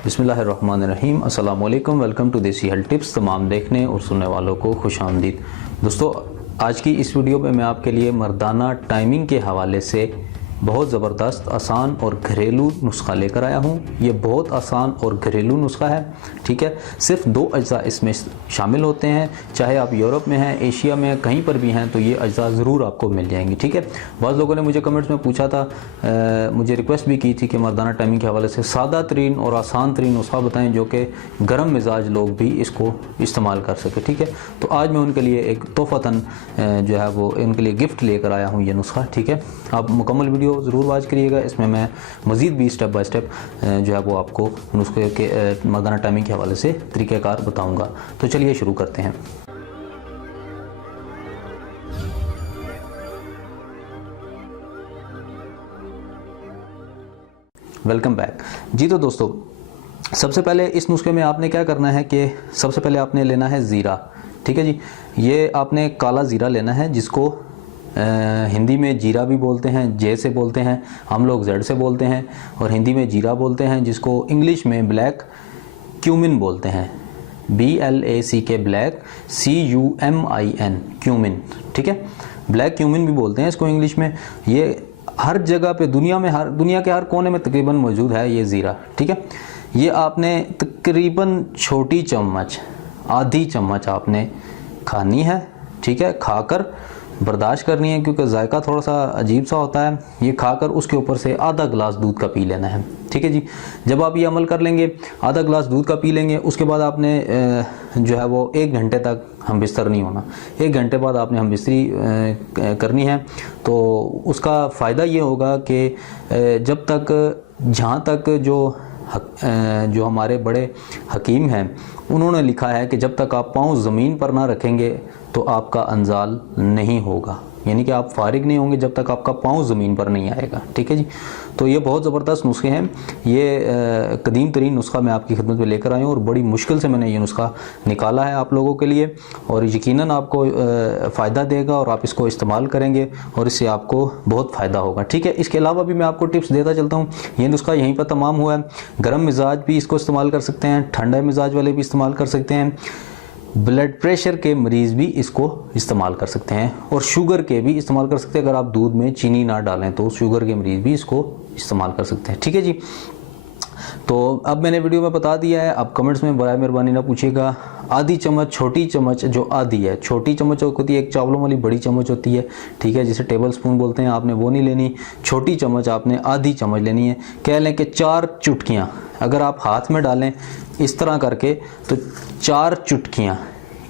बिस्मिल्लाहिर्रहमानिर्रहीम। अस्सलाम वालेकुम। वेलकम टू देसी हेल्थ टिप्स। तमाम देखने और सुनने वालों को खुश आमदीद। दोस्तों, आज की इस वीडियो में मैं आपके लिए मर्दाना टाइमिंग के हवाले से बहुत ज़बरदस्त, आसान और घरेलू नुस्खा लेकर आया हूँ। ये बहुत आसान और घरेलू नुस्खा है, ठीक है। सिर्फ 2 अज्जा इसमें शामिल होते हैं। चाहे आप यूरोप में हैं, एशिया में हैं, कहीं पर भी हैं तो ये अज्जा ज़रूर आपको मिल जाएंगे, ठीक है। बहुत लोगों ने मुझे कमेंट्स में पूछा था, मुझे रिक्वेस्ट भी की थी कि मर्दाना टाइमिंग के हवाले से सादा तरीन और आसान तरीन नुस्खा बताएँ जो कि गर्म मिजाज लोग भी इसको इस्तेमाल कर सके, ठीक है। तो आज मैं उनके लिए एक तोहफ़तन जो है वो उनके लिए गिफ्ट लेकर आया हूँ ये नुस्खा, ठीक है। आप मुकम्मल वीडियो ज़रूर वॉच करिएगा। इसमें मैं मज़ीद भी स्टेप बाय स्टेप जो है वो आपको नुस्खे के मर्दाना टाइमिंग के हवाले से तरीक़ेकार बताऊंगा। तो चलिए शुरू करते हैं। वेलकम बैक जी। तो दोस्तों, सबसे पहले इस नुस्खे में आपने क्या करना है कि सबसे पहले आपने लेना है ज़ीरा, ठीक है जी। ये आपने काला ज़ीरा लेना है, जिसको हिंदी में जीरा भी बोलते हैं, जे से बोलते हैं, हम लोग जेड से बोलते हैं, और हिंदी में जीरा बोलते हैं, जिसको इंग्लिश में ब्लैक क्यूमिन बोलते हैं। BLACK ब्लैक CUMIN क्यूमिन, ठीक है। ब्लैक क्यूमिन भी बोलते हैं इसको इंग्लिश में। ये हर जगह पे दुनिया के हर कोने में तकरीबन मौजूद है ये ज़ीरा, ठीक है। ये आपने तकरीबन छोटी चम्मच, आधी चम्मच आपने खानी है, ठीक है। खाकर बर्दाश्त करनी है, क्योंकि जायका थोड़ा सा अजीब सा होता है। ये खाकर उसके ऊपर से आधा गिलास दूध का पी लेना है, ठीक है जी। जब आप ये अमल कर लेंगे, आधा गिलास दूध का पी लेंगे, उसके बाद आपने जो है वो 1 घंटे तक हम बिस्तर नहीं होना। 1 घंटे बाद आपने हम बिस्तरी करनी है। तो उसका फ़ायदा ये होगा कि जब तक जहाँ तक जो हमारे बड़े हकीम हैं उन्होंने लिखा है कि जब तक आप पाँव ज़मीन पर ना रखेंगे तो आपका अंजाल नहीं होगा, यानी कि आप फारिग नहीं होंगे जब तक आपका पाँव ज़मीन पर नहीं आएगा, ठीक है जी। तो ये बहुत ज़बरदस्त नुस्खे हैं। ये कदीम तरीन नुस्खा मैं आपकी खिदमत में लेकर आया हूँ, और बड़ी मुश्किल से मैंने ये नुस्खा निकाला है आप लोगों के लिए, और यकीनन आपको फ़ायदा देगा और आप इसको इस्तेमाल करेंगे और इससे आपको बहुत फ़ायदा होगा, ठीक है। इसके अलावा भी मैं आपको टिप्स देता चलता हूँ। ये नुस्खा यहीं पर तमाम हुआ है। गर्म मिजाज भी इसको इस्तेमाल कर सकते हैं, ठंडे मिजाज वाले भी इस्तेमाल कर सकते हैं, ब्लड प्रेशर के मरीज़ भी इसको इस्तेमाल कर सकते हैं, और शुगर के भी इस्तेमाल कर सकते हैं। अगर आप दूध में चीनी ना डालें तो शुगर के मरीज़ भी इसको इस्तेमाल कर सकते हैं, ठीक है जी। तो अब मैंने वीडियो में बता दिया है। आप कमेंट्स में बराए मेहरबानी ना पूछिएगा। आधी चम्मच, छोटी चम्मच जो आधी है, छोटी चम्मच होती है, एक चावलों वाली बड़ी चम्मच होती है, ठीक है, जिसे टेबल स्पून बोलते हैं, आपने वो नहीं लेनी। छोटी चम्मच आपने आधी चम्मच लेनी है। कह लें कि 4 चुटकियाँ अगर आप हाथ में डालें इस तरह करके, तो 4 चुटकियाँ,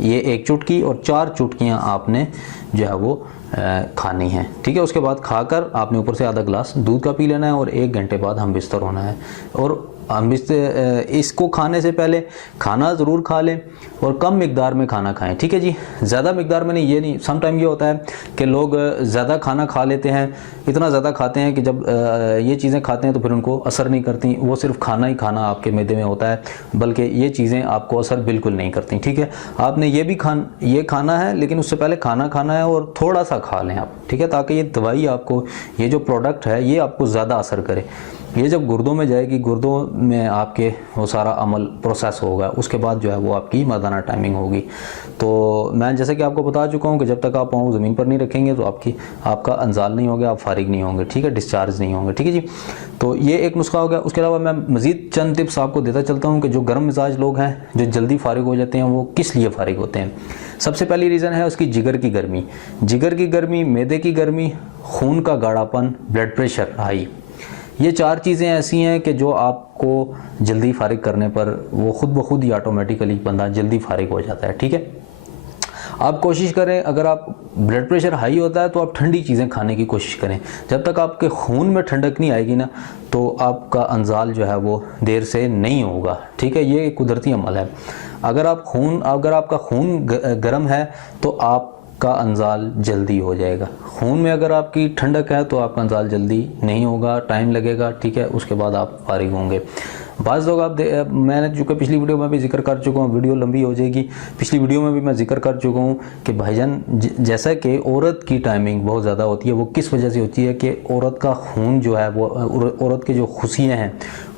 ये 1 चुटकी और 4 चुटकियाँ आपने जो है वो खानी है, ठीक है। उसके बाद खाकर आपने ऊपर से आधा गिलास दूध का पी लेना है, और 1 घंटे बाद हम बिस्तर होना है। और हम इसको खाने से पहले खाना ज़रूर खा लें, और कम मिकदार में खाना खाएं, ठीक है जी। ज़्यादा मिकदार में नहीं, ये नहीं। सम टाइम ये होता है कि लोग ज़्यादा खाना खा लेते हैं, इतना ज़्यादा खाते हैं कि जब ये चीज़ें खाते हैं तो फिर उनको असर नहीं करती। वो सिर्फ खाना ही खाना आपके मैदे में होता है, बल्कि ये चीज़ें आपको असर बिल्कुल नहीं करती, ठीक है। आपने ये खाना है, लेकिन उससे पहले खाना खाना है और थोड़ा सा खा लें आप, ठीक है, ताकि ये दवाई आपको, ये जो प्रोडक्ट है ये आपको ज़्यादा असर करे। ये जब गुर्दों में जाएगी, गुर्दों में आपके वो सारा अमल प्रोसेस होगा, उसके बाद जो है वो आपकी मर्दाना टाइमिंग होगी। तो मैं जैसे कि आपको बता चुका हूँ कि जब तक आप पाँव ज़मीन पर नहीं रखेंगे तो आपका अंजाल नहीं होगा, आप फारिग नहीं होंगे, ठीक है, डिस्चार्ज नहीं होंगे, ठीक है जी। तो ये एक नुस्खा हो गया। उसके अलावा मैं मज़ीद चंद टिप्स आपको देता चलता हूँ कि जो गर्म मिजाज लोग हैं, जो जल्दी फारिग हो जाते हैं, वो किस लिए फारिग होते हैं। सबसे पहली रीज़न है उसकी जिगर की गर्मी। जिगर की गर्मी, मैदे की गर्मी, खून का गाढ़ापन, ब्लड प्रेशर हाई। ये 4 चीज़ें ऐसी हैं कि जो आपको जल्दी फारिग करने पर वो खुद ब खुद ही ऑटोमेटिकली बंदा जल्दी फारिग हो जाता है, ठीक है। आप कोशिश करें, अगर आप ब्लड प्रेशर हाई होता है तो आप ठंडी चीज़ें खाने की कोशिश करें। जब तक आपके खून में ठंडक नहीं आएगी ना, तो आपका अंजाल जो है वो देर से नहीं होगा, ठीक है। ये कुदरती अमल है। अगर आपका खून गर्म है तो आपका अंजाल जल्दी हो जाएगा। खून में अगर आपकी ठंडक है तो आपका अंजाल जल्दी नहीं होगा, टाइम लगेगा, ठीक है। उसके बाद आप फारिग होंगे। बाज़ लोग मैंने चूँकि पिछली वीडियो में भी जिक्र कर चुका हूँ, वीडियो लंबी हो जाएगी, पिछली वीडियो में भी मैं जिक्र कर चुका हूँ कि भाईजान जैसा कि औरत की टाइमिंग बहुत ज़्यादा होती है, वो किस वजह से होती है कि औरत का खून जो है वो, औरत के जो खुशियाँ हैं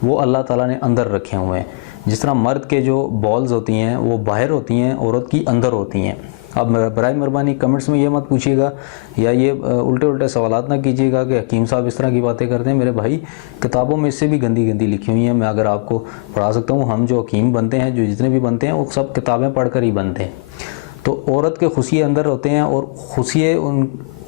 वो अल्लाह ताला ने अंदर रखे हुए हैं। जिस तरह मर्द के जो बॉल्स होती हैं वो बाहर होती हैं, औरत की अंदर होती हैं। अब बराए मेहरबानी कमेंट्स में ये मत पूछिएगा या ये उल्टे उल्टे सवालात ना कीजिएगा कि हकीम साहब इस तरह की बातें करते हैं। मेरे भाई, किताबों में इससे भी गंदी गंदी लिखी हुई हैं, मैं अगर आपको पढ़ा सकता हूँ। हम जो हकीम बनते हैं, जो जितने भी बनते हैं, वो सब किताबें पढ़कर ही बनते हैं। तो औरत के खुशिये अंदर होते हैं और खुशिये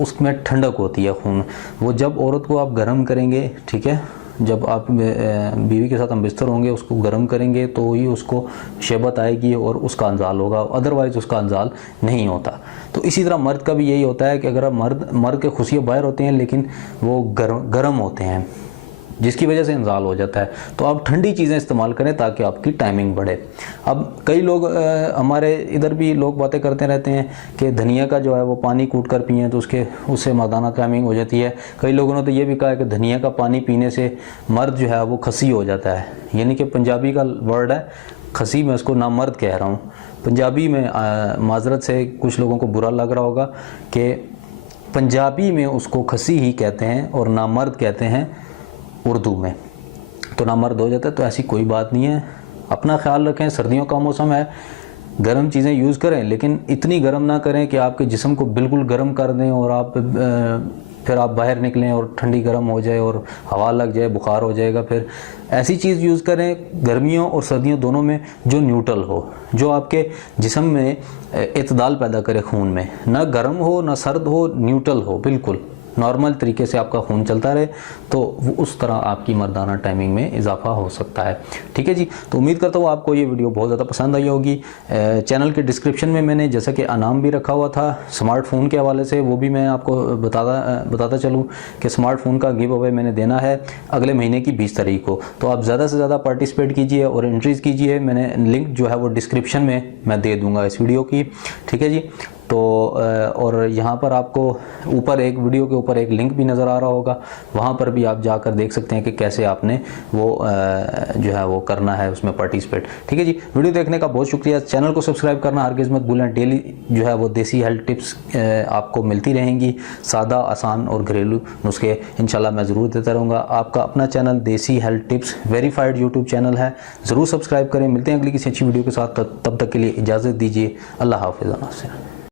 उसमें ठंडक होती है, खून। वो जब औरत को आप गर्म करेंगे, ठीक है, जब आप बीवी के साथ हम बिस्तर होंगे, उसको गर्म करेंगे तो ही उसको शहबत आएगी और उसका अंजाल होगा, अदरवाइज़ उसका अंजाल नहीं होता। तो इसी तरह मर्द का भी यही होता है कि अगर मर्द के खुशिये बाहर होते हैं लेकिन वो गर्म होते हैं, जिसकी वजह से इंजाल हो जाता है। तो आप ठंडी चीज़ें इस्तेमाल करें ताकि आपकी टाइमिंग बढ़े। अब कई लोग हमारे इधर भी लोग बातें करते रहते हैं कि धनिया का जो है वो पानी कूट कर पिएं तो उससे मर्दाना टाइमिंग हो जाती है। कई लोगों ने तो ये भी कहा है कि धनिया का पानी पीने से मर्द जो है वो खसी हो जाता है, यानी कि पंजाबी का वर्ड है खसी, मैं उसको नामर्द कह रहा हूँ पंजाबी में। माजरत से कुछ लोगों को बुरा लग रहा होगा कि पंजाबी में उसको खसी ही कहते हैं और नामर्द कहते हैं उर्दू में, तो नामर्द हो जाता है। तो ऐसी कोई बात नहीं है, अपना ख्याल रखें। सर्दियों का मौसम है, गर्म चीज़ें यूज़ करें, लेकिन इतनी गर्म ना करें कि आपके जिस्म को बिल्कुल गर्म कर दें और फिर आप बाहर निकलें और ठंडी गर्म हो जाए और हवा लग जाए, बुखार हो जाएगा। फिर ऐसी चीज़ यूज़ करें गर्मियों और सर्दियों दोनों में जो न्यूट्रल हो, जो आपके जिस्म में इत्दाल पैदा करे, खून में ना गर्म हो ना सर्द हो, न्यूट्रल हो, बिल्कुल नॉर्मल तरीके से आपका खून चलता रहे, तो वो उस तरह आपकी मर्दाना टाइमिंग में इजाफा हो सकता है। ठीक है जी, तो उम्मीद करता हूँ आपको ये वीडियो बहुत ज़्यादा पसंद आई होगी। चैनल के डिस्क्रिप्शन में मैंने जैसा कि अनाम भी रखा हुआ था स्मार्टफोन के हवाले से, वो भी मैं आपको बताता चलूँ कि स्मार्टफोन का गिव अवे मैंने देना है अगले महीने की 20 तारीख को। तो आप ज़्यादा से ज़्यादा पार्टिसिपेट कीजिए और एंट्रीज़ कीजिए। मैंने लिंक जो है वो डिस्क्रिप्शन में मैं दे दूँगा इस वीडियो की। ठीक है जी, तो और यहाँ पर आपको ऊपर एक वीडियो के ऊपर एक लिंक भी नज़र आ रहा होगा, वहाँ पर भी आप जाकर देख सकते हैं कि कैसे आपने वो जो है वो करना है उसमें पार्टिसिपेट। ठीक है जी, वीडियो देखने का बहुत शुक्रिया। चैनल को सब्सक्राइब करना हरगिज़ मत भूलें। डेली जो है वो देसी हेल्थ टिप्स आपको मिलती रहेंगी, सादा, आसान और घरेलू नुस्खे इंशाल्लाह मैं ज़रूर देता रहूँगा। आपका अपना चैनल देसी health tips verified YouTube channel है, ज़रूर सब्सक्राइब करें। मिलते हैं अगली किसी अच्छी वीडियो के साथ, तब तक के लिए इजाज़त दीजिए। अल्लाह हाफ़िज़।